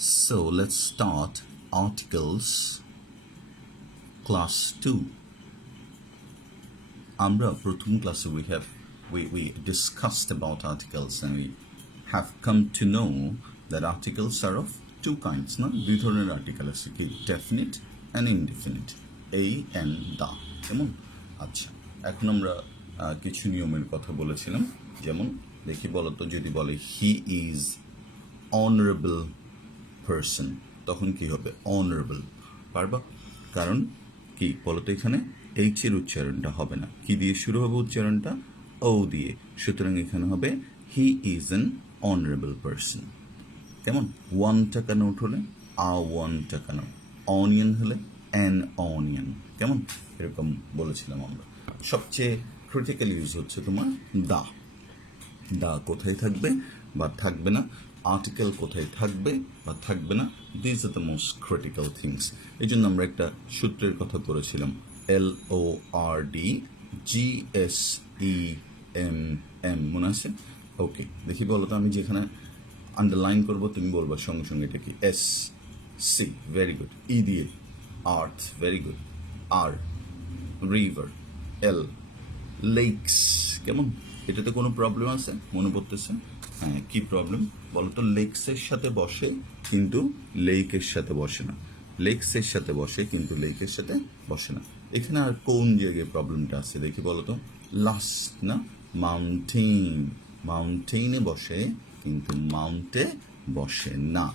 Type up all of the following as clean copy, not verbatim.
So let's start articles class 2. আমরা প্রথম ক্লাসে we discussed about articles and we have come to know that articles are of two kinds, না দুই ধরনের article আছে কি definite and indefinite, a and the, কেমন? আচ্ছা, এখন আমরা কিছু নিয়মের কথা বলেছিলাম, যেমন দেখি বলতো, যদি বলে he is honorable person, তখন কি হবে? honorable পারবা? কারণ কি বলতো, এখানে এইচ এর উচ্চারণটা হবে না, কি দিয়ে শুরু হবে উচ্চারণটা? ও দিয়ে। সুতরাং এখানে হবে he is an honourable person. কেমন? 1 টাকা নোট হলে a 1 টাকা নোট, অনিয়ন হলে অ্যান অনিয়ন। কেমন? এরকম বলেছিলাম আমরা। সবচেয়ে ক্রিটিক্যাল ইউজ হচ্ছে তোমার দা। দা কোথায় থাকবে বা থাকবে না, আর্টিকেল কোথায় থাকবে বা থাকবে না, this are the most critical things. এই জন্য আমরা একটা সূত্রের কথা করেছিলাম, LORD GSEMM, মনে আছে? ওকে, দেখি বলো তো, আমি যেখানে আন্ডারলাইন করবো তুমি বলবো সঙ্গে সঙ্গে এটা কি? SC, very good. ই দিয়ে আর্থ, ভেরি গুড। আর রিভার, L লেকস। কেমন? এটাতে কোনো প্রবলেম আছে? মনে পড়তেছে? হ্যাঁ, কি প্রবলেম বলো তো? লেকসের সাথে বসে কিন্তু লেকের সাথে বসে না, লেকসের সাথে বসে কিন্তু লেকের সাথে বসে না। এখানে আর কোন জায়গায় প্রবলেমটা আছে দেখি বলো তো? লাস্ট, না? মাউন্টেন, মাউন্টেনে বসে কিন্তু মাউন্টে বসে না।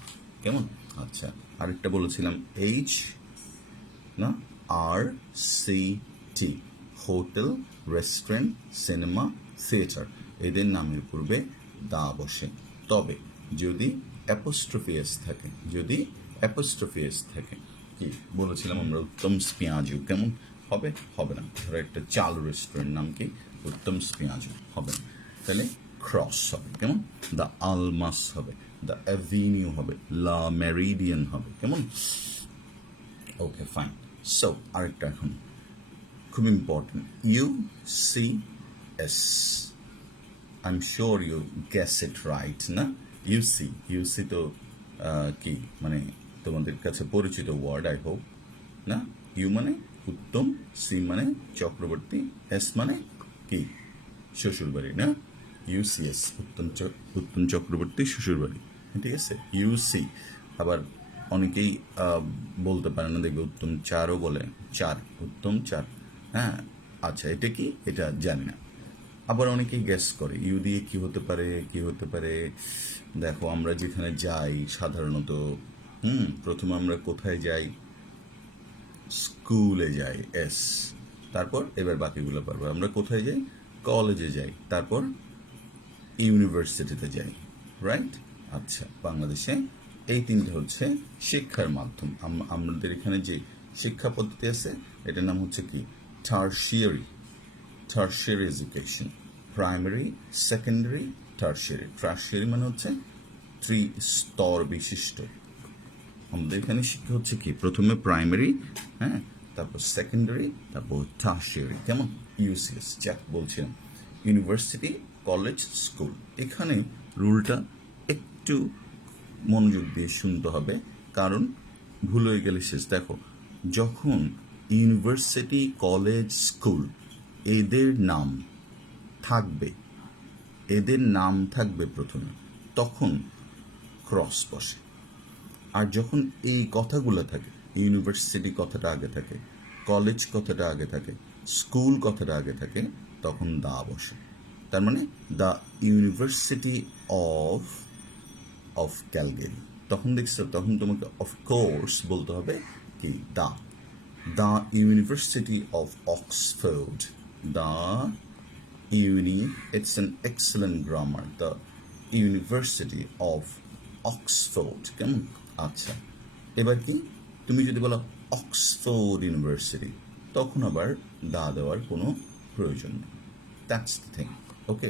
কেমন? আচ্ছা, আরেকটা বলেছিলাম এইচ, না? RCT, hotel, restaurant, cinema, theatre, এদের নামের পূর্বে দা বসে। তবে যদি অ্যাপোস্ট্রোফিয়াস থাকে, যদি অ্যাপোস্ট্রোফিয়াস থাকে, কি বলেছিলাম আমরা? উত্তম পেঁয়াজু। কেমন হবে? হবে না। ধরো একটা চাল রেস্টুরেন্ট, নাম কি? উত্তম পেঁয়াজু, হবে না। তাহলে ক্রস হবে। কেমন? দ্য আলমাস হবে, দ্য অ্যাভিনিউ হবে, লা মেরিডিয়ান হবে। কেমন? ওকে, ফাইন। সো আরেকটা এখন খুব important, UCS। I'm sure you guess it right, না? UC তো কি মানে তোমাদের কাছে পরিচিত ওয়ার্ড, আই হোপ, না? ইউ মানে উত্তম, সি মানে চক্রবর্তী, এস মানে কি? শ্বশুরবাড়ি, না? UCS, উত্তম চক্রবর্তী শ্বশুরবাড়ি, ঠিক আছে? ইউসি। আবার অনেকেই বলতে পারে না, দেখবে উত্তম চারও বলে, চার, উত্তম চার। হ্যাঁ, আচ্ছা, এটা কি? এটা জানি না। আবার অনেকেই গ্যাস করে ইউ দিয়ে কি হতে পারে, কি হতে পারে। দেখো, আমরা যেখানে যাই সাধারণত, প্রথমে আমরা কোথায় যাই? স্কুলে যাই, এস। তারপর এবার বাকিগুলো পারবো। আমরা কোথায় যাই? কলেজে যাই, তারপর ইউনিভার্সিটিতে যাই, রাইট? আচ্ছা, বাংলাদেশে এই তিনটে হচ্ছে শিক্ষার মাধ্যম। আমাদের এখানে যে শিক্ষা পদ্ধতি আছে, এটার নাম হচ্ছে কি? Tertiary, tertiary education. Primary, secondary, tertiary. Tertiary মানে হচ্ছে ত্রিস্তর বিশিষ্ট। আমাদের এখানে শিক্ষা হচ্ছে কি? প্রথমে প্রাইমারি, হ্যাঁ, তারপর সেকেন্ডারি, তারপর টারশিয়ারি। কেমন? ইউসিএস, যাক বলছিলাম। University, college, school. এখানে রুলটা একটু মনোযোগ দিয়ে শুনতে হবে, কারণ ভুল হয়ে গেলে শেষ। দেখো, যখন ইউনিভার্সিটি, কলেজ, স্কুল এদের নাম থাকবে, এদের নাম থাকবে প্রথমে, তখন ক্রস বসে। আর যখন এই কথাগুলো থাকে, ইউনিভার্সিটি কথাটা আগে থাকে, কলেজ কথাটা আগে থাকে, স্কুল কথাটা আগে থাকে, তখন দা বসে। তার মানে দ্য ইউনিভার্সিটি অফ ক্যালগেরি। তখন দেখছো, তখন তোমাকে অফকোর্স বলতে হবে কি? The university of Oxford, the it's an excellent grammar, the University of Oxford। কেমন? আচ্ছা, এবার কি? তুমি যদি বলো অক্সফোর্ড ইউনিভার্সিটি, তখন আবার দা দেওয়ার কোনো প্রয়োজন নেই। That's the thing. ওকে,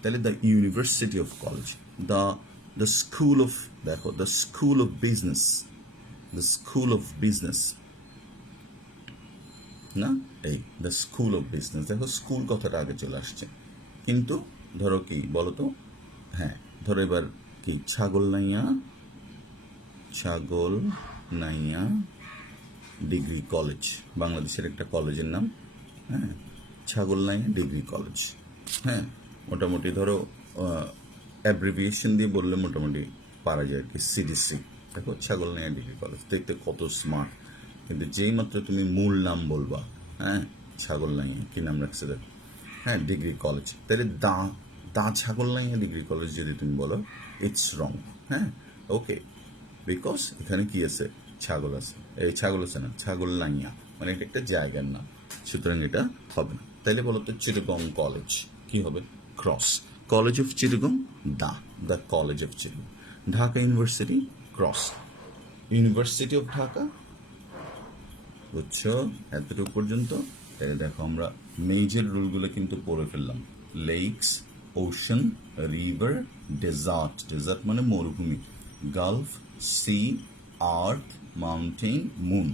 তাহলে the university of college, the school of, দেখো, the school of business, the school of business, না? এই দ্য স্কুল অফ বিজনেস। দেখো, স্কুল কথাটা আগে চলে আসছে, কিন্তু ধরো কি বলো তো? হ্যাঁ, ধরো এবার কি? ছাগল নাইয়া ছাগল নাইয়া ডিগ্রি কলেজ, বাংলাদেশের একটা কলেজের নাম। হ্যাঁ, ছাগল নাইয়া ডিগ্রি কলেজ। হ্যাঁ, মোটামুটি ধরো অ্যাব্রিভিয়েশন দিয়ে বললে মোটামুটি পারা যায় আর কি, সিডিসি। দেখো, ছাগল নাইয়া ডিগ্রি কলেজ, দেখতে কত স্মার্ট, কিন্তু যেই মাত্র তুমি মূল নাম বলবা, হ্যাঁ, ছাগল নাইয়া কি নাম রাখছে দেখো, হ্যাঁ, ডিগ্রি কলেজ, তাহলে দা ছাগল নাইয়া ডিগ্রি কলেজ যদি তুমি বলো, ইটস রং। হ্যাঁ, ওকে, বিকজ এখানে কি আছে, ছাগল আছে, এই ছাগল আছে না, ছাগল নাইয়া মানে এটা একটা জায়গার নাম, সুতরাং এটা হবে না। তাইলে বলো তো চিটাগং কলেজ কি হবে, cross. College of Chittagong, the college of Chittagong. Dhaka university, cross. University of Dhaka, বুঝছো এতটুকু পর্যন্ত। তাহলে দেখো আমরা মেজর রুলগুলো কিন্তু পড়ে ফেললাম। Lakes, ocean, river, desert, desert মানে মরুভূমি, gulf, sea, earth, mountain, moon.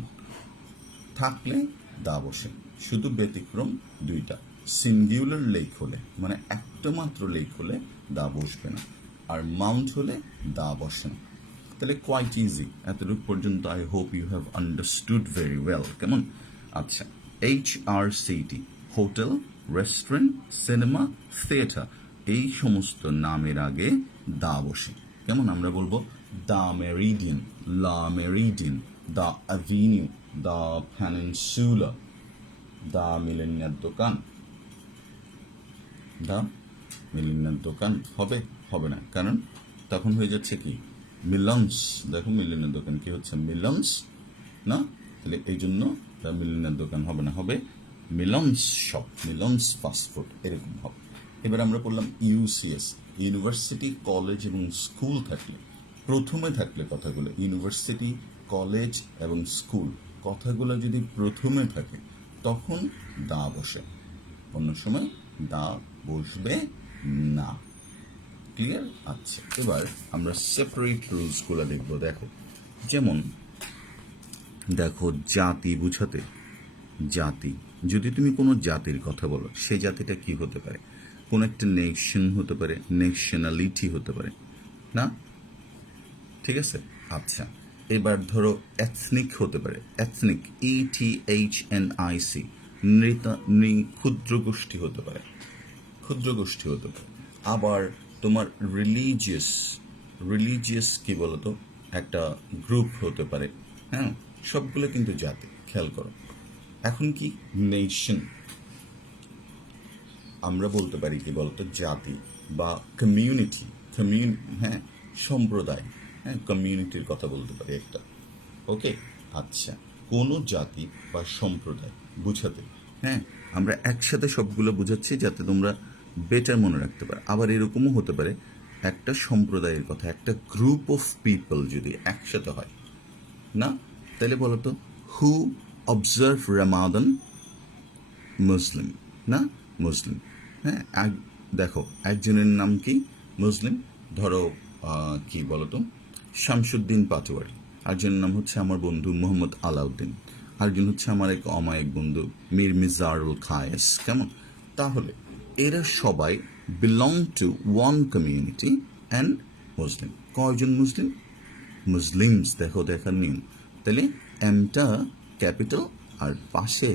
থাকলে দা বসে, শুধু ব্যতিক্রম দুইটা। সিঙ্গুলার লেক হলে, মানে একটা মাত্র লেক হলে দা বসবে না, আর মাউন্ট হলে দা বসে না। তাহলে কোয়াইট ইজি, এতটুকু পর্যন্ত I hope you have understood very well. কেমন? আচ্ছা, HRCT, hotel, restaurant, cinema, theatre, এই সমস্ত নামের আগে দা বসে। কেমন? আমরা বলবো the Meridian, la Meridian, the Avenue, the Peninsula, the millionaire দোকান। দ্য মিলেনিয়ার দোকান হবে? হবে না, কারণ তখন হয়ে যাচ্ছে কি, মিলন্স। দেখো, মিলেনিয়ার দোকান কি হচ্ছে, মিলন্স না, তাহলে এই জন্য দ্য মিলেনিয়ার দোকান হবে না, হবে মিলন্স শপ, মিলন্স ফাস্টফুড, এরকম হবে। এবার আমরা বললাম ইউসিএস, ইউনিভার্সিটি, কলেজ এবং স্কুল থাকলে, প্রথমে থাকলে কথাগুলো, ইউনিভার্সিটি, কলেজ এবং স্কুল কথাগুলো যদি প্রথমে থাকে তখন দা বসে, অন্য সময় দা বসবে না। ক্লিয়ার? আচ্ছা, এবার আমরা সেপারেট রুলসগুলো দেখবো। দেখো, যেমন দেখো জাতি বুঝাতে, জাতি, যদি তুমি কোনো জাতির কথা বলো, সেই জাতিটা কি হতে পারে, কোন একটা নেশন হতে পারে, নেশনালিটি হতে পারে না, ঠিক আছে? আচ্ছা, এবার ধরো এথনিক হতে পারে, এথনিক, ETHNIC, ক্ষুদ্র গোষ্ঠী হতে পারে, ক্ষুদ্র গোষ্ঠী হতে পারে। আবার তোমার রিলিজিয়াস, রিলিজিয়াস কি বলতো, একটা গ্রুপ হতে পারে। হ্যাঁ, সবগুলো কিন্তু জাতি, খেয়াল করো। এখন কি নেশন, আমরা বলতে পারি কি বলতো, জাতি বা কমিউনিটি, হ্যাঁ, সম্প্রদায়, হ্যাঁ, কমিউনিটির কথা বলতে পারি একটা। ওকে, আচ্ছা, কোনো জাতি বা সম্প্রদায় বুঝাতে, হ্যাঁ, আমরা একসাথে সবগুলো বুঝাচ্ছি যাতে তোমরা বেটার মনে রাখতে পারো। আবার এরকমও হতে পারে একটা সম্প্রদায়ের কথা, একটা গ্রুপ অফ পিপল যদি একসাথে হয় না, তাহলে বলতো হু অবজার্ভ রামাদান, মুসলিম না, মুসলিম। হ্যাঁ, দেখো একজনের নাম কি, মুসলিম, ধরো কি বলতো, শামসুদ্দিন পাটোয়ারি, আরেকজনের নাম হচ্ছে আমার বন্ধু মোহাম্মদ আলাউদ্দিন, আরেকজন হচ্ছে আমার এক অমায়িক বন্ধু মীর মিজারুল খায়েস। কেমন? তাহলে এরা সবাই belong to one community and Muslim. কয়জন মুসলিম? মুসলিমস। দেখো, দেখার নিয়ম। তাহলে এমটা ক্যাপিটাল আর পাশে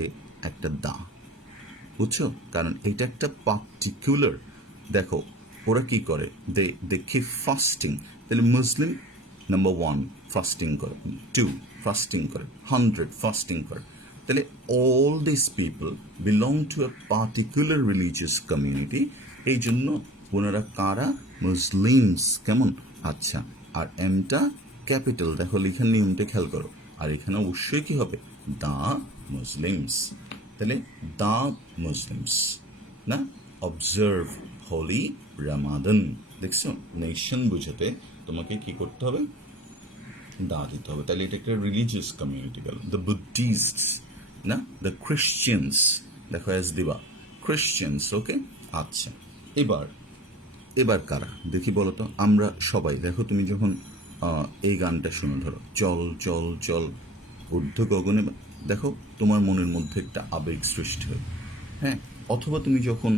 একটা দা, বুঝছো? কারণ এটা একটা পার্টিকুলার, দেখো ওরা কি করে, দে কিপ ফাস্টিং। তাহলে মুসলিম নাম্বার 1 ফাস্টিং করে, 2 ফাস্টিং করে, 100 ফাস্টিং করে। তাহলে all this people belong to a particular religious community, এই জন্য ওনারা কারা, মুসলিমস। কেমন? আচ্ছা, আর এমটা ক্যাপিটাল, দেখো লেখার নিয়মটা খেয়াল করো, আর এখানে অবশ্যই কি হবে, দা মুসলিমস। তাহলে দা মুসলিমস না, অবজার্ভ হোলি রামাদান। দেখছো, নেশন বুঝাতে তোমাকে কি করতে হবে, দা দিতে হবে। তাহলে এটা একটা রিলিজিয়াস কমিউনিটি গেল। দ্য বুদ্ধিস্টস না, দ্য খ্রিশ্চিয়ানস, দেখো এস দিবা, খ্রিশ্চিয়ানস। ওকে, আচ্ছা, এবার কারা দেখি বলো তো। আমরা সবাই, দেখো তুমি যখন এই গানটা শুনো, ধরো চল চল চল ঊর্ধ্ব গগনে, দেখো তোমার মনের মধ্যে একটা আবেগ সৃষ্টি হয়। হ্যাঁ, অথবা তুমি যখন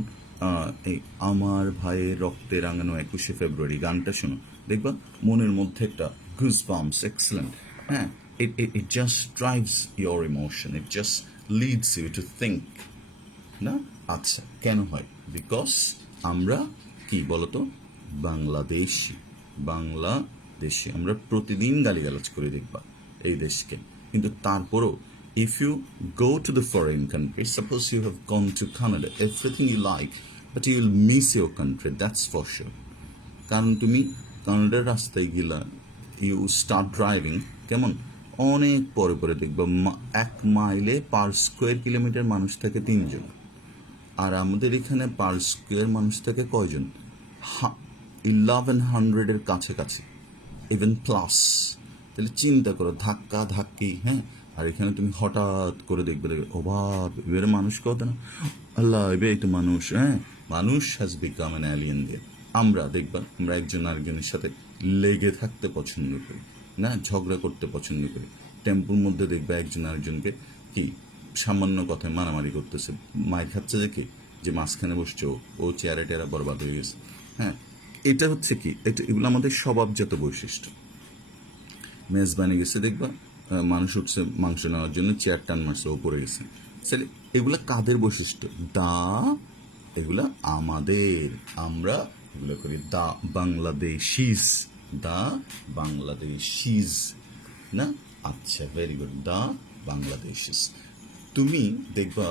এই আমার ভাইয়ের রক্তে রাঙানো 21শে ফেব্রুয়ারি গানটা শোনো, দেখবা মনের মধ্যে একটা goosebumps, excellent. হ্যাঁ, it just drives your emotion, it just leads you to think. না, আচ্ছা, কেন হয়? বিকজ আমরা কি বলতো, বাংলাদেশি। বাংলাদেশি আমরা প্রতিদিন গালিগালাজ করে দেখবা এই দেশকে, কিন্তু তারপরও if you go to the foreign country, suppose you have gone to Canada, everything you like, but you will miss your country, that's for sure. কারণ তুমি কানাডার রাস্তায় গেলা, ইউ স্টার্ট ড্রাইভিং, কেমন অনেক পরে পরে দেখবা 1 মাইলে পার স্কোয়ার কিলোমিটার মানুষ থাকে 3 জন, আর আমাদের এখানে পার স্কোয়ার মানুষ থাকে কয়জন? 1100-এর কাছাকাছি, ইভেন প্লাস। তাহলে চিন্তা করো, ধাক্কা ধাক্কি, হ্যাঁ। আর এখানে তুমি হঠাৎ করে দেখবে অভাব, এবারে মানুষ কত না, আল্লাহ এবে এই তো মানুষ, হ্যাঁ। মানুষ হ্যাজ বিকাম অ্যান অ্যালিয়েন দিয়ে। আমরা দেখবা, আমরা একজন আরেকজনের সাথে লেগে থাকতে পছন্দ করি, না ঝগড়া করতে পছন্দ করি। টেম্পুর মধ্যে দেখবা একজন আরেকজনকে কি সামান্য কথায় মারামারি করতেছে, মায়ের খাচ্ছে যে কি, যে মাঝখানে বসছে ও চেয়ারে টেরা বরবাদ হয়ে গেছে, হ্যাঁ। এটা হচ্ছে কি, এটা এগুলো আমাদের স্বভাবজাত বৈশিষ্ট্য। মেজবানি গেছে দেখবা, মানুষ উঠছে মাংস নেওয়ার জন্য, চেয়ার টান মারছে, ও পড়ে গেছে। তাহলে এগুলা কাদের বৈশিষ্ট্য? এগুলা আমাদের, আমরা এগুলো করি। দা বাংলাদেশিস, দা বাংলাদেশিস, না? আচ্ছা, ভেরি গুড, দা বাংলাদেশিস। তুমি দেখবা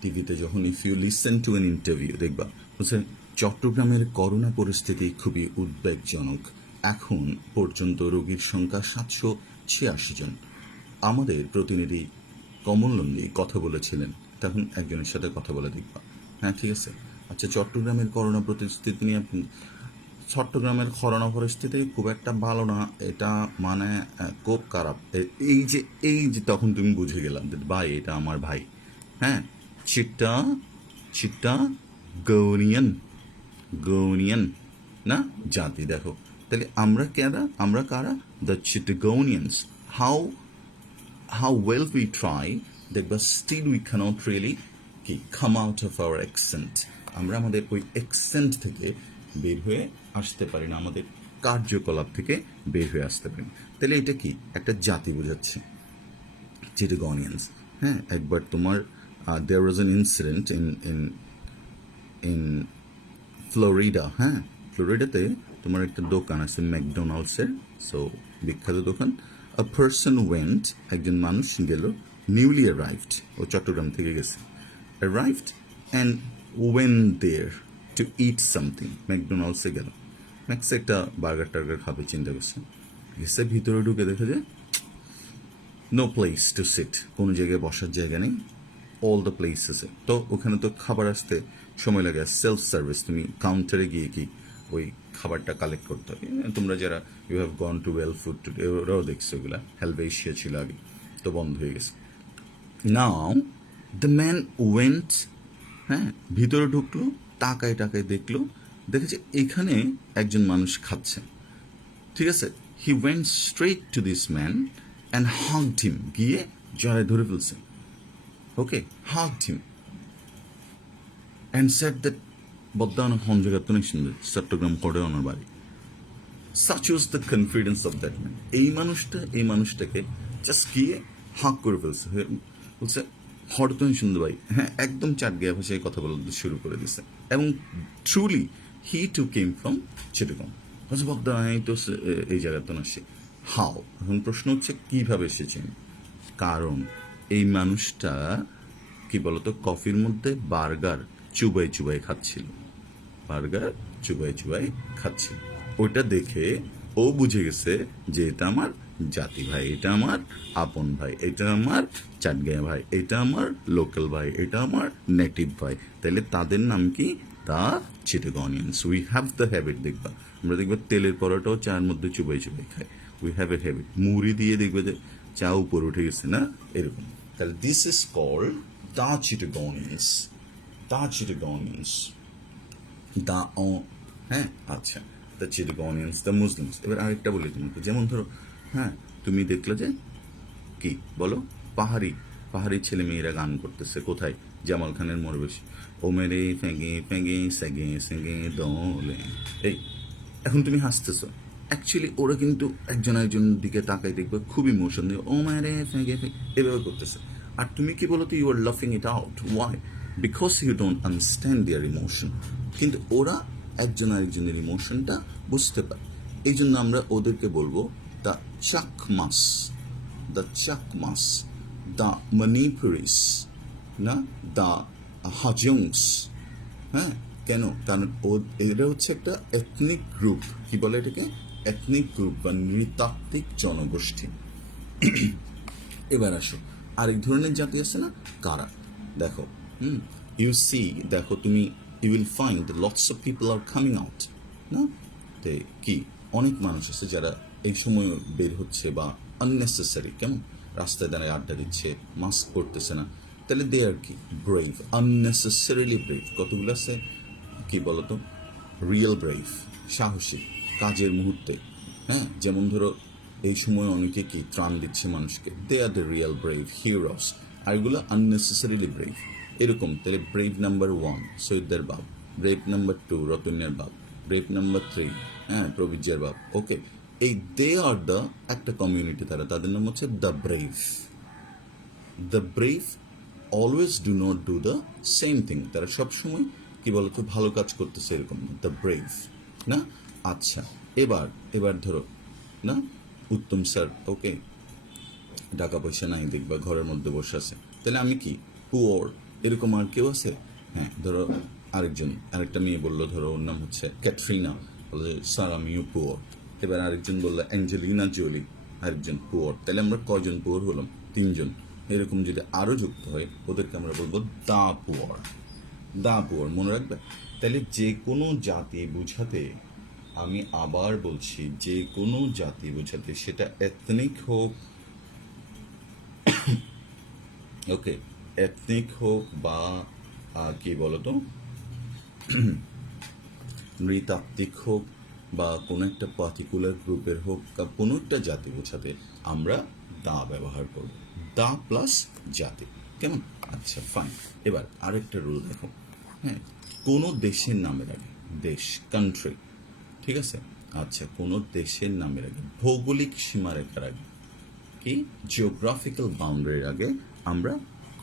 টিভিতে যখন, if you listen to an interview, দেখবা বুঝছে চট্টগ্রামের করোনা পরিস্থিতি খুবই উদ্বেগজনক, এখন পর্যন্ত রোগীর সংখ্যা 786 জন। আমাদের প্রতিনিধি কমল নন্দী কথা বলেছিলেন, তখন একজনের সাথে কথা বলে দেখবা। হ্যাঁ, ঠিক আছে। আচ্ছা, চট্টগ্রামের করোনা পরিস্থিতি নিয়ে আপনি, চট্টগ্রামের করোনা পরিস্থিতি খুব একটা ভালো না, এটা মানে খুব খারাপ। এই যে তখন তুমি বুঝে গেলাম যে ভাই, এটা আমার ভাই, হ্যাঁ। চিটা গৌনিয়ান, না জাতি। দেখো তাহলে আমরা কারা? The Chittagonians. How well we try, দেখবা স্টিল উই ক্যানট রিয়েলি কি come out of our accent. আমরা আমাদের ওই অ্যাকসেন্ট থেকে বের হয়ে আসতে পারি না, আমাদের কার্যকলাপ থেকে বের হয়ে আসতে পারি না। তাহলে এটা কি একটা জাতি বোঝাচ্ছে, চিটাগোনিয়ান্স। হ্যাঁ, একবার তোমার there was an incident in Florida. হ্যাঁ, ফ্লোরিডাতে তোমার একটা দোকান আছে ম্যাকডোনাল্ডসের, সো বিখ্যাত দোকান। আ পার্সন ওয়েন্ট, একজন মানুষ গেল, নিউলি অ্যারাইভড, ও চট্টগ্রাম থেকে গেছে, arrived and went there to eat something, ম্যাকডোনাল্ডসে গেল, ম্যাক্সে একটা বার্গার টার্গার খাবে চিন্তা করছে, গেছে ভিতরে ঢুকে দেখে যে নো প্লেস টু সিট, কোনো জায়গায় বসার জায়গা নেই, অল দ্য প্লেসেসে। তো ওখানে তো খাবার আসতে সময় লাগে, সেলফ সার্ভিস, তুমি কাউন্টারে গিয়ে কি ওই খাবারটা কালেক্ট করতে হবে। তোমরা যারা you have gone to well food today, ওরাও দেখছো ওগুলা, হেলভেশিয়া ছিল আগে, তো বন্ধ হয়ে গেছে। নাও দ্য ম্যান ওয়েন্ট, হ্যাঁ, ভিতরে ঢুকলো, টাকায় দেখলো, দেখেছে এখানে একজন মানুষ খাচ্ছে, ঠিক আছে। He went straight to this man and hugged him, গিয়ে জড়ায় ধরে ফেলছে, ওকে, hugged him and said that বদ্দান হন জায়গা তো নিশ্চিন্ত চট্টগ্রাম করে ওনার বাড়ি। such was the confidence of that man। এই মানুষটাকে জাস্ট গিয়ে হাক করে ফেলছে, বলছে হর তো নিশ্চিন্ত ভাই, হ্যাঁ, একদম চাটগিয়া ভাষায় কথা বলতে শুরু করে দিছে। এবং truly he too came from Chittagong, বলছে বদ্দা এই তো এই জায়গা তো আসছে। হাও, এখন প্রশ্ন হচ্ছে কিভাবে এসেছেন? কারণ এই মানুষটা কি বলতো, কফির মধ্যে বার্গার চুবাই খাচ্ছিল, ওইটা দেখে ও বুঝে গেছে যে এটা আমার জাতি ভাই, এটা আমার আপন ভাই, এটা আমার চাটগাঁয়া ভাই, এটা আমার লোকাল ভাই, এটা আমার নেটিভ ভাই। তাহলে তাদের নাম কি? The Chittagonians. We have the habit, আমরা দেখবা তেলের পরোটাও চায়ের মধ্যে চুবাই খাই, উই হ্যাভ এ হ্যাবিট। মুড়ি দিয়ে দেখবে যে চা উপরে উঠে গেছে না, এরকম। তাহলে দিস ইজ কল্ড দ্য চিটাগনিয়ান্স, হ্যাঁ, আচ্ছা, দ্য চিটাগনিয়ান্স, দ্য মুসলিমস। এবার আরেকটা বলি তোমাকে, যেমন ধরো, হ্যাঁ, তুমি দেখলে যে কি বলো, পাহাড়ি ছেলে মেয়েরা গান করতেছে, কোথায়? জামাল খানের মরবেশি, ও মেরে ফেঁগে ফেঁগে সেগে সেগে দোলে। এই এখন তুমি হাসতেছ, অ্যাকচুয়ালি ওরা কিন্তু একজন একজনের দিকে তাকাই দেখবে খুব ইমোশন দিয়ে ও মারে ফেঁকে এভাবে করতেছে। আর তুমি কি বলো তো ইউ আর লাফিং it out, why? Because you don't understand their emotion. কিন্তু ওরা একজন আরেকজনের ইমোশনটা বুঝতে পারে। এই জন্য আমরা ওদেরকে বলবো দ্য চাকমাস, দ্য চাকমাস, দ্য মণিপুরিস, না দ্য হাজংস। হ্যাঁ, কেন? কারণ এরা হচ্ছে একটা এথনিক গ্রুপ, কি বলে এটাকে, এথনিক গ্রুপ বা নৃতাত্ত্বিক জনগোষ্ঠী। এবার আসো আরেক ধরনের জাতি আছে না, কারা? দেখো, ইউ সি, দেখো তুমি, you will find lots of people are coming out, না? তে কি অনেক মানুষ আছে যারা এই সময় বের হচ্ছে বা আননেসেসারি, কেমন রাস্তায় দাঁড়ায় আড্ডা দিচ্ছে, মাস্ক পরতেছে না, তাহলে দে আর কি ব্রেভ, আননেসেসারিলি ব্রেভ। কতগুলো আছে কি বলতো, রিয়েল ব্রেভ, সাহসী কাজের মুহূর্তে। হ্যাঁ, যেমন ধরো এই সময় অনেকে কি ত্রাণ দিচ্ছে মানুষকে, they are the real brave heroes. আর এগুলো আননেসেসারিলি ব্রেভ। এরকম তাহলে ব্রেভ নাম্বার 1 সৈয়দের বাপ, ব্রেভ নাম্বার 2 রতনের বাপ, ব্রেভ নাম্বার 3 হ্যাঁ প্রবিজ্যের বাপ। ওকে, এই দে আর দ্য একটা কমিউনিটি, তাদের নাম হচ্ছে the brave. The brave always do not do the same thing, তারা সবসময় কি বলতো ভালো কাজ করতেছে এরকম, দ্য ব্রেভ, না? আচ্ছা, এবার ধরো না, উত্তম স্যার ওকে টাকা পয়সা নাই, দেখবা ঘরের মধ্যে বসে আছে, তাহলে আমি কি পুয়ার, এরকম আর কেউ আছে? হ্যাঁ, ধরো আরেকটা মেয়ে বললো, ধরো ওর নাম হচ্ছে ক্যাটরিনা, বলে স্যার আমিও পুয়ার। এবার আরেকজন বললো অ্যাঞ্জেলিনা জোলি, আরেকজন পুয়ার, তাহলে আমরা কয়জন পুয়ার হলাম? 3জন। এরকম যদি আরও যুক্ত হয় ওদেরকে আমরা বলবো দা পুয়ার, দা পুয়ার, মনে রাখবে। তাহলে যে কোনো জাতি বুঝাতে, আমি আবার বলছি, যে কোনো জাতি বোঝাতে, সেটা এথনিক হোক, ওকে, এথনিক হোক বা কি বলতো নৃতাত্ত্বিক হোক বা কোনো একটা পার্টিকুলার গ্রুপের হোক, বা কোনো একটা জাতি বোঝাতে আমরা দা ব্যবহার করব, দা প্লাস জাতি, কেমন? আচ্ছা ফাইন। এবার আরেকটা রুল দেখো, হ্যাঁ, কোনো দেশের নামের আগে, দেশ কান্ট্রি, ঠিক আছে? আচ্ছা, কোনো দেশের নামের আগে, ভৌগোলিক সীমারেখার আগে, কি জিওগ্রাফিক্যাল বাউন্ডারির আগে আমরা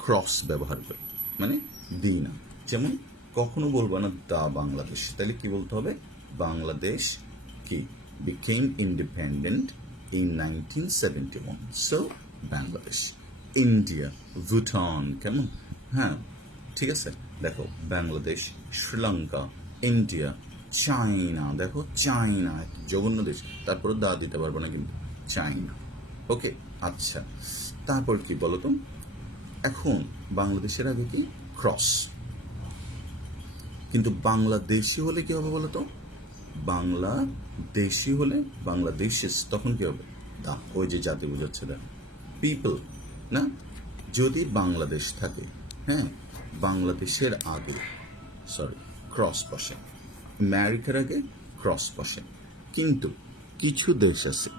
ক্রস ব্যবহার করি, মানে দিই না। যেমন কখনো বলবো না দা বাংলাদেশ, তাহলে কি বলতে হবে? বাংলাদেশ কি became independent in 1971, so Bangladesh. India, Bhutan, কেমন? হ্যাঁ, ঠিক আছে। দেখো বাংলাদেশ, শ্রীলঙ্কা, ইন্ডিয়া, চায়না, দেখো চায়না জঘন্য দেশ, তারপরে দা দিতে পারবো না কিন্তু, চায়না। ওকে, আচ্ছা, তারপর কি বলো তো, এখন বাংলাদেশের আগে কি ক্রস, কিন্তু বাংলাদেশি হলে কি হবে বলো তো? বাংলাদেশি হলে বাংলাদেশিস, তখন কি হবে? দা, ওই যে জাতি বোঝাচ্ছে দা, পিপল, না? যদি বাংলাদেশ থাকে, হ্যাঁ, বাংলাদেশের আগে সরি ক্রস বসে, আমেরিকার আগে ক্রস বসে। কিন্তু কিছু দেশ আছে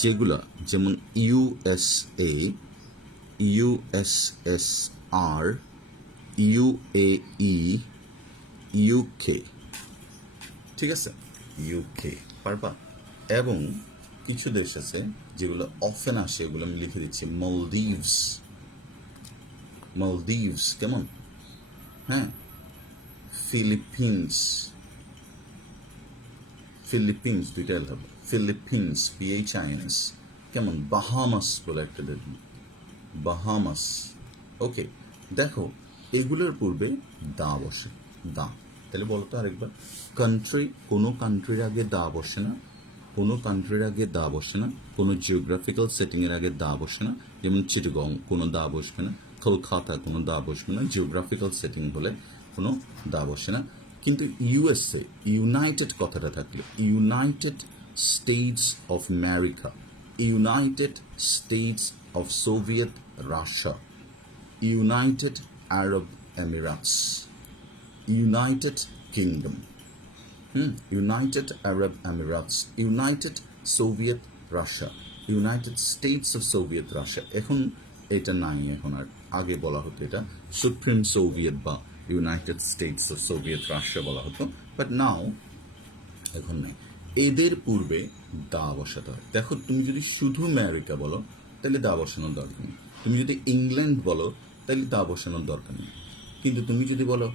যেগুলা, যেমন ইউএসএ, ইউএসএসআর, ইউএই, ইউকে, ঠিক আছে, ইউকে পারবা। এবং কিছু দেশ আছে যেগুলো অফেন আসে, এগুলো আমি লিখে দিচ্ছি, মলদ্বীপস, মলদ্বীপস, কেমন? হ্যাঁ, ফিলিপিন্স, ফিলিপিন্স দুইটা হবে, ফিলিপিন্স, PHINS, কেমন? বাহামাস বলে একটা দেখুন, বাহামাস। ওকে, দেখো এগুলোর পূর্বে দা বসে, দা। তাহলে বলো তো আরেকবার, কান্ট্রি, কোনো কান্ট্রির আগে দা বসে না, কোনো কান্ট্রির আগে দা বসে না, কোনো জিওগ্রাফিক্যাল সেটিংয়ের আগে দা বসে না, যেমন চিটাগং, কোনো দা বসবে না, কলকাতা, কোনো দা বসবে না, জিওগ্রাফিক্যাল সেটিং হলে কোনো দা বসে না। কিন্তু ইউএসএ, ইউনাইটেড কথাটা থাকলে, United states of America, United states of Soviet Russia, United Arab Emirates, United kingdom, United Arab Emirates, United Soviet Russia, United states of Soviet Russia. এখন এটা নাই, এখন আর আগে বলা হতো এটা সুপ্রিম সোভিয়েত বা United states of Soviet Russia বলা হতো, বাট নাও এখন নেই। এদের পূর্বে দা বসাতে হয়। দেখো তুমি যদি শুধু আমেরিকা বলো তাহলে দা বসানোর দরকার নেই, তুমি যদি ইংল্যান্ড বলো তাহলে দা বসানোর দরকার নেই, কিন্তু তুমি যদি বলো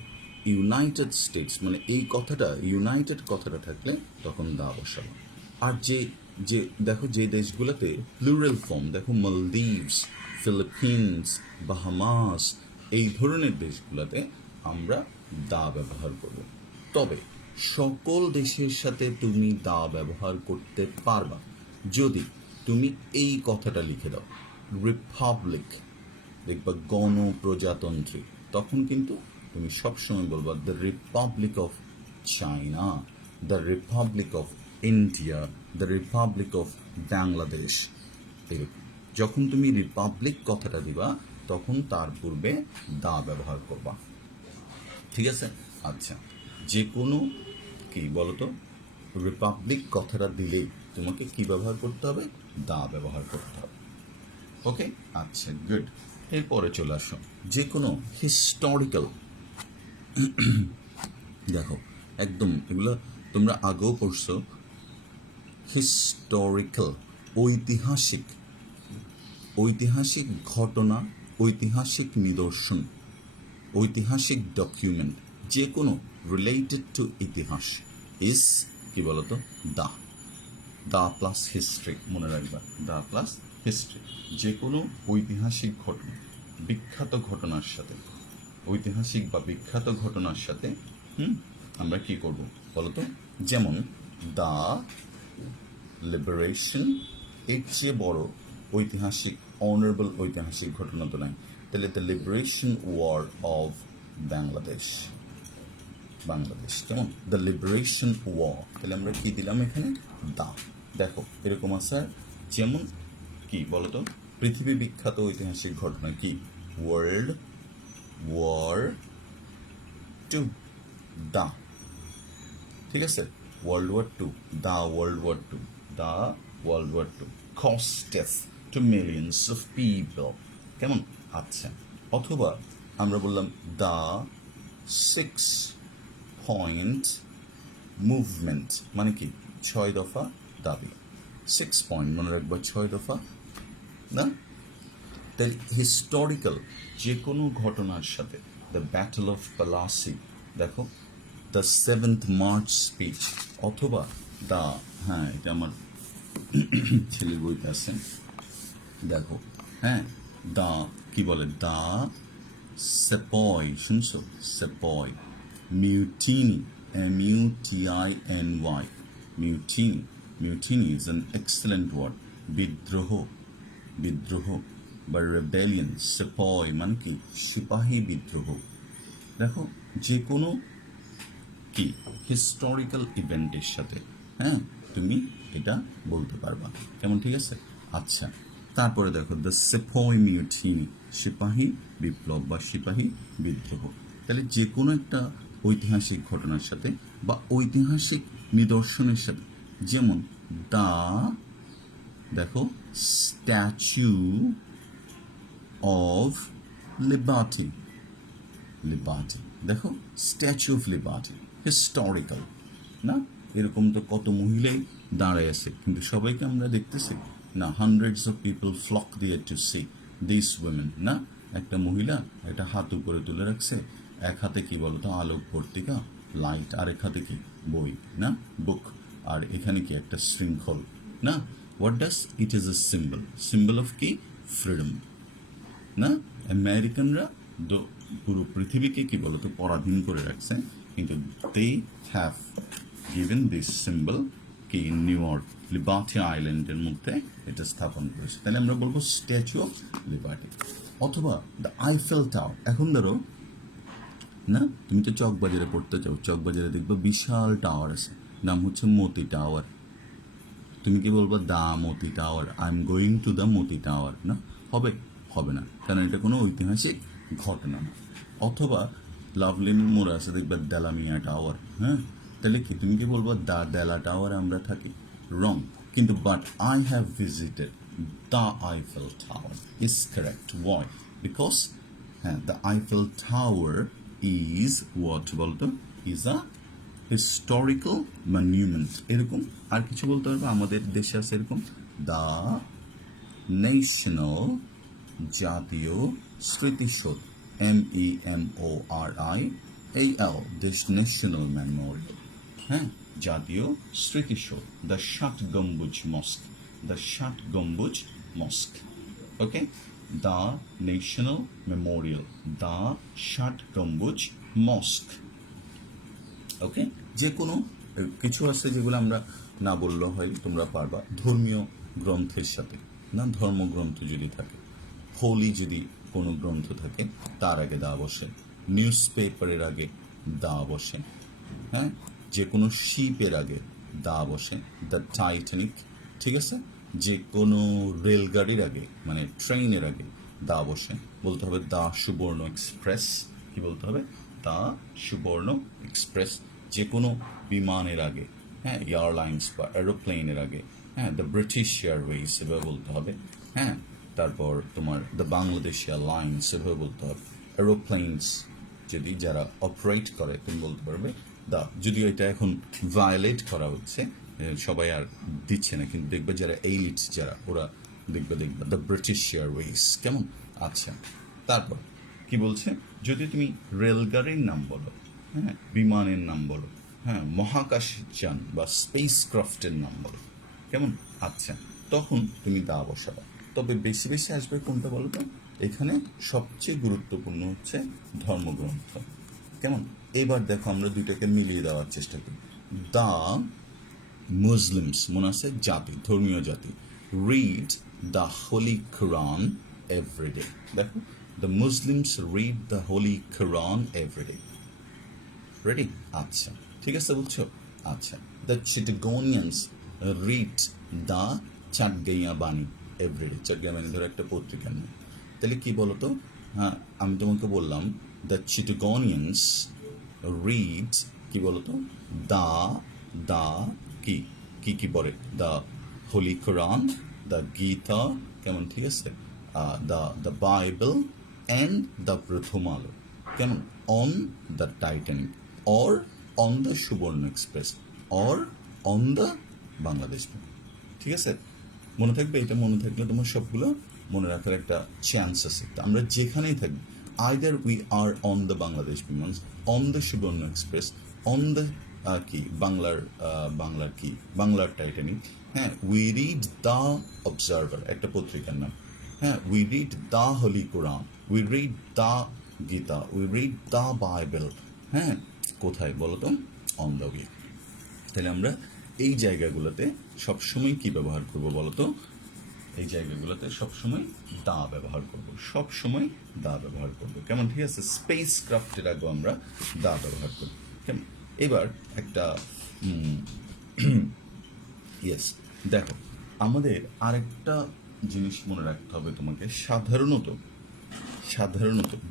ইউনাইটেড স্টেটস মানে এই কথাটা ইউনাইটেড কথাটা থাকলে তখন দা বসাবো। আর যে যে দেখো যে দেশগুলোতে প্লুরাল ফর্ম, দেখো মালদ্বীপস, ফিলিপিন্স, বাহামাস, এই ধরনের দেশগুলোতে আমরা দা ব্যবহার করব। তবে সকল দেশের সাথে তুমি দা ব্যবহার করতে পারবা যদি তুমি এই কথাটা লিখে দাও, রিপাবলিক, দেখবা গণপ্রজাতন্ত্রী, তখন কিন্তু তুমি সবসময় বলবা the Republic of China, the Republic of India, the Republic of Bangladesh. এরকম যখন তুমি রিপাবলিক কথাটা দিবা তখন তার পূর্বে দা ব্যবহার করবা, ঠিক আছে? আচ্ছা, যে কোনো কি বলতো রিপাবলিক কথাটা দিলেই তোমাকে কি ব্যবহার করতে হবে? দা ব্যবহার করতে হবে। ওকে, আচ্ছা, গুড। এরপরে চলে আসো যে কোনো হিস্টোরিক্যাল, দেখো একদম এগুলো তোমরা আগেও পড়ছো, হিস্টোরিক্যাল ঐতিহাসিক, ঐতিহাসিক ঘটনা, ঐতিহাসিক নিদর্শন, ঐতিহাসিক ডকুমেন্ট, যে কোনো রিলেটেড টু ইতিহাস ইস কি বলতো দা, দা প্লাস হিস্ট্রি, মনে রাখবা দা প্লাস হিস্ট্রি। যে কোনো ঐতিহাসিক ঘটনা, বিখ্যাত ঘটনার সাথে, ঐতিহাসিক বা বিখ্যাত ঘটনার সাথে আমরা কি করব বলতো? যেমন দা লিবারেশন, এর চেয়ে বড় ঐতিহাসিক অনারেবল ঐতিহাসিক ঘটনা তো নাই, তাহলে the liberation war of Bangladesh, Bangladesh কেমন? দ্য লিবারেশন ওয়ার, তাহলে আমরা কি দিলাম এখানে? দা। দেখো এরকম আছে যেমন কি বলতো পৃথিবী বিখ্যাত ঐতিহাসিক ঘটনা কি? ওয়ার্ল্ড ওয়ার টু, দা, ঠিক আছে? World war two, the world war two, the world war two cost death to millions of people, কেমন? আচ্ছা, অথবা আমরা বললাম দা 6-point মুভমেন্ট, মানে কি 6 দফা দাবি, 6 পয়েন্ট মনে রাখবা, 6 দফা না? তাহলে হিস্টোরিক্যাল যে কোনো ঘটনার সাথে দ্য ব্যাটল অফ পালাসি, দেখো দ্য 7th মার্চ স্পিচ, অথবা দ্য, হ্যাঁ এটা আমার ছেলের বইতে আছে, দেখো হ্যাঁ দা কি বলে, দা সেপয়, শুনছো? Sepoy mutiny, MUTINY, mutiny, mutiny is an excellent word, বিদ্রোহ, বিদ্রোহ বা রেবেলিয়ন, সেপয় মানে কি সিপাহী বিদ্রোহ। দেখো যে কোনো কি হিস্টোরিক্যাল ইভেন্টের সাথে হ্যাঁ তুমি এটা বলতে পারবা, কেমন? ঠিক আছে, আচ্ছা। তারপরে দেখো দ্য সেপয় মিউটিনি, সিপাহী বিপ্লব বা সিপাহী বিদ্রোহ। তাহলে যে কোনো একটা ঐতিহাসিক ঘটনার সাথে বা ঐতিহাসিক নিদর্শনের সাথে, যেমন দা, দেখো স্ট্যাচু অফ লিবার্টি, লিবার্টি, দেখো স্ট্যাচু অফ লিবার্টি হিস্টোরিক্যাল না? এরকম তো কত মহিলাই দাঁড়ায় আছে, কিন্তু সবাইকে আমরা দেখতেছি না। Hundreds of people flock there to see this women না? একটা মহিলা একটা হাত উপরে তুলে রাখছে, এক হাতে কি বলতো আলোক পত্রিকা লাইট, আরেক হাতে কি বই না, বুক, আর এখানে কি একটা শৃঙ্খল না? What does it is a symbol, symbol of কি? ফ্রিডম না? আমেরিকানরা পুরো পৃথিবীকে কি বলতো পরাধীন করে রাখছে, কিন্তু they have given this symbol কি নিউ ইয়র্ক লিবার্টি আইল্যান্ডের মধ্যে এটা স্থাপন করেছে। তাহলে আমরা বলবো স্ট্যাচু অফ লিবার্টি। অথবা দ্য আইফেল টাওয়ার, এখন ধরো না তুমি তো চকবাজারে পড়তে চাও, চকবাজারে দেখবো বিশাল টাওয়ার আছে, নাম হচ্ছে মতি টাওয়ার। তুমি কি বলবো the Moti tower, I am going to the Moti tower না? হবে? হবে না, কারণ এটা কোনো ঐতিহাসিক ঘটনা না। অথবা লাভলি মোড় আছে দেখবে দেলামিয়া টাওয়ার, হ্যাঁ? তাহলে কি তুমি কি বলবো দা ডেলা টাওয়ার আমরা থাকি? রং, কিন্তু but I have visited the Eiffel tower is correct. Why? Because হ্যাঁ the Eiffel tower is what বলতো, ইজ আ হিস্টোরিক্যাল মনিউমেন্ট, এরকম আর কিছু বলতে পারবে? আমাদের দেশে আছে এরকম দ্য ন্যাশনাল, জাতীয় স্মৃতিসৌধ, MEMORIAL, দেশ ন্যাশনাল মেমোরিয়াল, হ্যাঁ, জাতীয় স্মৃতিসৌধ, দ্য ষাট গম্বুজ মস্ক, দ্য ষাট গম্বুজ মস্ক, ওকে, দ্য ন্যাশনাল মেমোরিয়াল, দ্য ষাট গম্বুজ মস্ক, ওকে। যে কোনো কিছু আছে যেগুলো আমরা না বললেও হয়, তোমরা পারবা। ধর্মীয় গ্রন্থের সাথে, না, ধর্মগ্রন্থ যদি থাকে, হোলি যদি কোনো গ্রন্থ থাকে, তার আগে দা বসে। নিউজ পেপারের আগে দা বসে, হ্যাঁ, যে কোনো শিপের আগে দা বসে, দ্য টাইটানিক, ঠিক আছে। যে কোনো রেলগাড়ির আগে, মানে ট্রেনের আগে দা বসে, বলতে হবে দা সুবর্ণ এক্সপ্রেস। কি বলতে হবে? দা সুবর্ণ এক্সপ্রেস। যে কোনো বিমানের আগে, হ্যাঁ, এয়ারলাইন্স বা এরোপ্লেনের আগে, হ্যাঁ, দ্য ব্রিটিশ এয়ারওয়েজ এভাবে বলতে হবে, হ্যাঁ। তারপর তোমার দ্য বাংলাদেশ এয়ারলাইন্স এভাবে বলতে হবে। এরোপ্লেনস যদি যারা অপারেট করে, তুমি বলতে পারবে দা, যদিও এটা এখন ভায়োলেট করা হচ্ছে, সবাই আর দিচ্ছে না, কিন্তু দেখবে যারা এইলিটস যারা, ওরা দেখবে দ্য ব্রিটিশ এয়ারওয়েজ, কেমন? আচ্ছা, তারপর কি বলছে? যদি তুমি রেলগাড়ির নাম বলো, হ্যাঁ, বিমানের নাম বলো, হ্যাঁ, মহাকাশযান বা স্পেস ক্রাফটের নাম বলো, কেমন? আচ্ছা, তখন তুমি দা বসাবা। তবে বেশি বেশি আসবে কোনটা বলো তো? এখানে সবচেয়ে গুরুত্বপূর্ণ হচ্ছে ধর্মগ্রন্থ, কেমন? এবার দেখো আমরা দুইটাকে মিলিয়ে দেওয়ার চেষ্টা করি। দা মুসলিমস, মনে আছে, জাতি, ধর্মীয় জাতি, read the holy Quran everyday. দেখো, the Muslims read the holy Quran everyday. Ready? আচ্ছা, ঠিক আছে, বুঝছো? আচ্ছা, the Chittagonians read the Chatgaiya bani everyday. চাটগাইয়া বাণী ধরো একটা পত্রিকার নাম। তাহলে কি বলতো? হ্যাঁ, আমি তোমাকে বললাম দ্য চিটাগোনিয়ান্স রিড, কি বলতো, দ্য দ্য কি কি কি পড়ে? The holy Quran, the Gita, কেমন? ঠিক আছে, দ্য বাইবেল অ্যান্ড দ্য প্রথম আলো, কেমন? On the Titanic, or on the সুবর্ণ express, or on the Bangladesh. ঠিক আছে, মনে থাকবে? এটা মনে থাকলে তোমার সবগুলো মনে রাখার একটা চান্স আছে। আমরা যেখানেই থাকবো, either we are on the Bangladesh বিমান, অন দ্য সুবর্ণ এক্সপ্রেস, অন দ্য কি বাংলার কি বাংলার টাইটানিক, হ্যাঁ, উই রিড দ্য অবজারভার, একটা পত্রিকার নাম, হ্যাঁ, we read the holy Quran, we read the Gita, we read the Bible, হ্যাঁ, কোথায় বলো তো? On the way. তাহলে আমরা এই জায়গাগুলোতে সবসময় কি ব্যবহার করব বলো তো? এই জায়গাগুলোতে সবসময় দা ব্যবহার করব, সবসময় দা ব্যবহার করব, কেমন? ঠিক আছে, স্পেস ক্রাফটের আগে আমরা দা ব্যবহার করব, কেমন? এবার একটা ইয়েস, দেখো, আমাদের আরেকটা জিনিস মনে রাখতে হবে তোমাকে। সাধারণত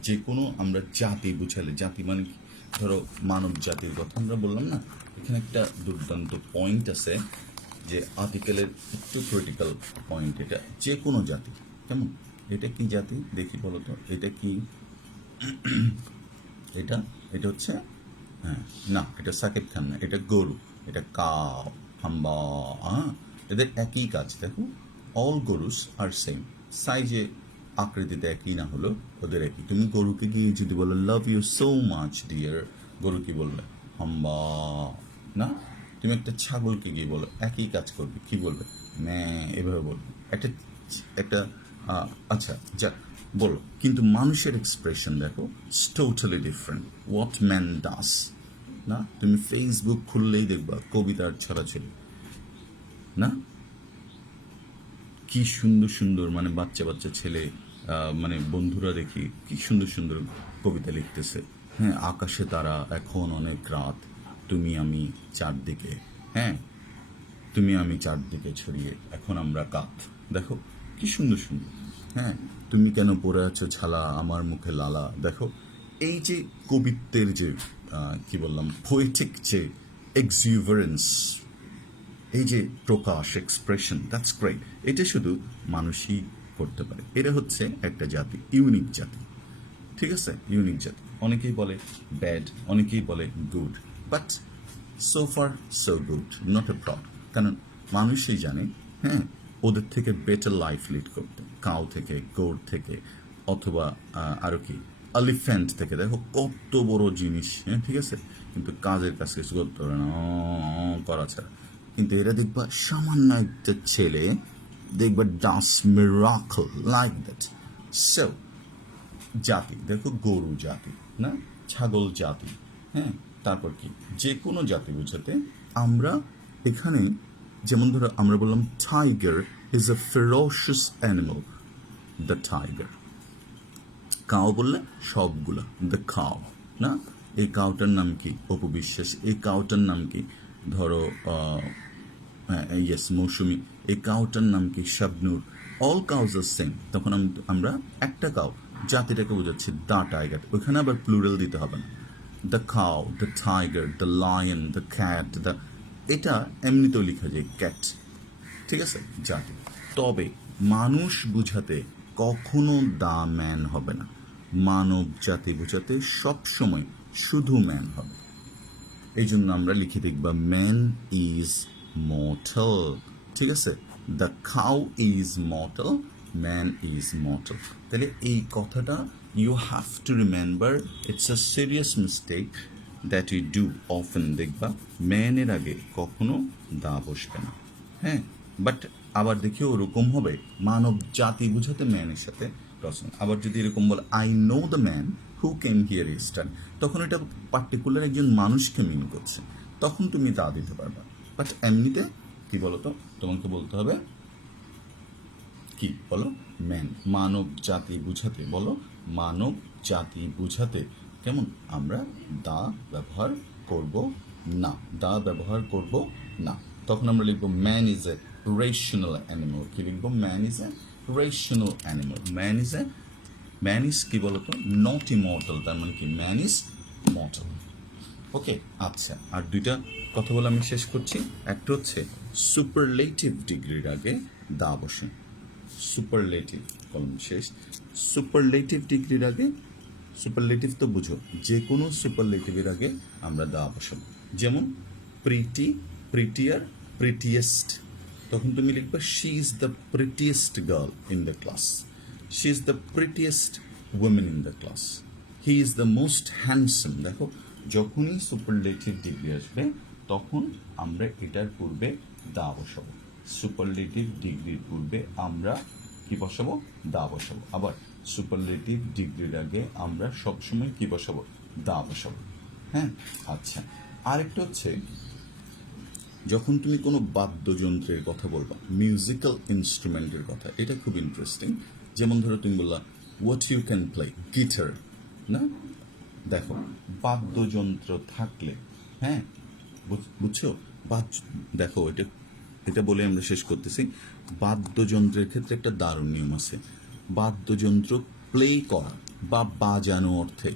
যে কোনো আমরা জাতি বুঝালে, জাতি মানে কি? ধরো মানব জাতির কথা আমরা বললাম না, এখানে একটা দুর্দান্ত পয়েন্ট আছে, যে আর্টিকেলের একটু ক্রিটিক্যাল পয়েন্ট। এটা যে কোনো জাতি, কেমন? এটা কি জাতি দেখি বলো তো? এটা কি? এটা এটা হচ্ছে, হ্যাঁ, না, এটা সাকিব খান না, এটা গরু, এটা কাউ, হাম্বা, হ্যাঁ, এদের একই কাজ। দেখো, অল গরুস আর সেম, সাইজে আকৃতিতে একই না হলো ওদের একই। তুমি গরুকে গিয়ে যদি বলো love you so much dear, গরু কি বলবে? হাম্বা, না? তুমি একটা ছাগলকে গিয়ে বলো, একই কাজ করবে, কি বলবে? ম্যাঁ, এভাবে বলবে। একটা একটা আচ্ছা, যা বলো, কিন্তু মানুষের এক্সপ্রেশন দেখো, it's totally different. What man does, না? তুমি ফেসবুক খুললেই দেখবা কবিতার ছড়াছড়ি, না? কি সুন্দর সুন্দর, মানে বাচ্চা বাচ্চা ছেলে, মানে বন্ধুরা দেখি কি সুন্দর সুন্দর কবিতা লিখতেছে, হ্যাঁ, আকাশে তারা, এখন অনেক রাত, তুমি আমি চারদিকে, হ্যাঁ, তুমি আমি চারদিকে ছড়িয়ে, এখন আমরা কাত। দেখো কি সুন্দর সুন্দর, হ্যাঁ, তুমি কেন পড়ে আছো ছালা, আমার মুখে লালা। দেখো এই যে কবিত্বের যে কি বললাম, পোয়েটিক যে এক্সিউভারেন্স, এই যে প্রকাশ, এক্সপ্রেশন, দ্যাটস গ্রেট। এটা শুধু মানুষই করতে পারে। এটা হচ্ছে একটা জাতি, ইউনিক জাতি, ঠিক আছে, ইউনিক জাতি। অনেকেই বলে ব্যাড, অনেকেই বলে good, but so far so good, not a problem. কারণ মানুষই জানে, হ্যাঁ, ওদের থেকে বেটার লাইফ লিড করতে, কাউ থেকে, গোট থেকে, অথবা আরও কি এলিফ্যান্ট থেকে। দেখো কত বড় জিনিস, হ্যাঁ, ঠিক আছে, কিন্তু কাজের কাজ কিছু করতে পারে না, করা ছাড়া। কিন্তু এরা দেখবা সামান্য একটা ছেলে দেখবা ডাস মিরাকল লাইক দ্যাট। সো জাতি, দেখো গরু জাতি, না ছাগল জাতি, হ্যাঁ, তারপর কি যে কোনো জাতি বোঝাতে আমরা এখানে, যেমন ধরো আমরা বললাম tiger is a ferocious animal, the tiger. Cow বললে সবগুলা, দ্য কাউ, না এই কাউটার নাম কি অপবিশ্বাস, এই কাউটার নাম কি ধরো ইয়েস মৌসুমি, এই কাউটার নাম কি শাবনূর, অল কাউজ আর সেম। তখন আমরা একটা কাউ জাতিটাকে বোঝাচ্ছি দ্য টাইগার, ওইখানে আবার প্লুরাল দিতে হবে না। The cow, the tiger, the lion, the cat, the, এটা এমনিতেও লেখা যায় ক্যাট, ঠিক আছে, জাতি। তবে মানুষ বুঝাতে কখনো দ্য ম্যান হবে না, মানব জাতি বোঝাতে সবসময় শুধু ম্যান হবে। এই জন্য আমরা লিখে দেখবা ম্যান ইজ মর্টাল, ঠিক আছে, the cow is mortal, man is mortal. তাহলে এই কথাটা you have to remember, it's a serious mistake that you do often. দেখবা ম্যানের আগে কখনো দা বসবে না, হ্যাঁ, বাট আবার দেখি ওরকম হবে মানব জাতি বুঝাতে ম্যানের সাথে রচনা। আবার যদি এরকম বলে I know the man who came here eastern, তখন এটা পার্টিকুলার একজন মানুষকে মিন করছে, তখন তুমি দা দিতে পারবা। বাট এমনিতে কি বলতো, তোমাকে বলতে হবে কি বলো, ম্যান। মানব জাতি বুঝাতে বলো, মানব জাতি বুঝাতে কেমন আমরা দা ব্যবহার করব না, দা ব্যবহার করব না। তখন আমরা লিখবো man is a rational animal. কি লিখবো, man is a rational animal. Man is কি বলতো, নট ইমর্টাল, তার মানে কি ম্যান ইজ মর্টাল। ওকে, আচ্ছা, আর দুইটা কথা বলে আমি শেষ করছি। একটা হচ্ছে সুপারলেটিভ ডিগ্রির আগে দা বসে, সুপারলেটিভ কলম শেষ। সুপারলেটিভ ডিগ্রির আগে, সুপারলেটিভ তো বুঝো, যে কোনো সুপারলেটিভের আগে আমরা দা বসাবো। যেমন প্রিটি, প্রিটিয়ার, প্রিটিয়েস্ট, তখন তুমি লিখবে she is the prettiest girl in the class, she is the prettiest women in the class, he is the most handsome. দেখো যখনই সুপারলেটিভ ডিগ্রি আসবে তখন আমরা এটার পূর্বে দা বসাবো। সুপারলেটিভ ডিগ্রির পূর্বে আমরা কি বসাবো, দা বসাবো। আবার সুপারলেটিভ ডিগ্রির আগে আমরা সবসময় কি বসাবো, দা বসাবো, হ্যাঁ। আচ্ছা, আরেকটা হচ্ছে যখন তুমি কোনো বাদ্যযন্ত্রের কথা বলবা, মিউজিক্যাল ইনস্ট্রুমেন্টের কথা, এটা খুব ইন্টারেস্টিং। যেমন ধরো তুমি বললা what you can play, guitar, না, দেখো বাদ্যযন্ত্র থাকলে, হ্যাঁ, বুঝছো, দেখো এটা বলে আমরা শেষ করতেছি। বাদ্যযন্ত্রের ক্ষেত্রে একটা দারুণ নিয়ম আছে, বাদ্যযন্ত্র প্লে করা বা বাজানো অর্থে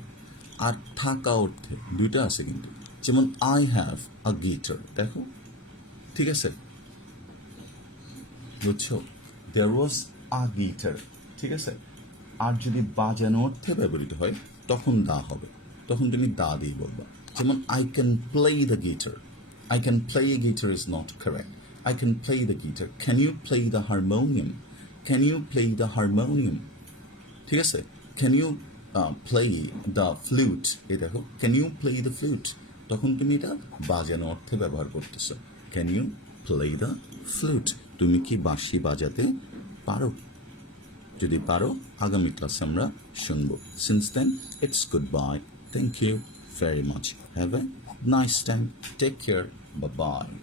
আর থাকা অর্থে দুইটা আছে কিন্তু। যেমন আই হ্যাভ আ গিটার, দেখো, ঠিক আছে, বুঝছো, দেয়ার ওয়াজ আ গিটার, ঠিক আছে। আর যদি বাজানো অর্থে ব্যবহৃত হয় তখন দা হবে, তখন তুমি দা দিয়ে বলবা। যেমন I can play the guitar, I can play a guitar is not correct. I can play the guitar. Can you play the harmonium? Can you play the harmonium? ঠিক আছে, can you play the flute? এই দেখো, can you play the flute? তখন তুমি এটা বাজানো অর্থে ব্যবহার করতেছো। Can you play the flute? তুমি কি বাঁশি বাজাতে পারো? যদি পারো আগামী ক্লাসে আমরা শুনবো। Since then, it's goodbye. Thank you very much. Have a nice time. Take care. Bye-bye.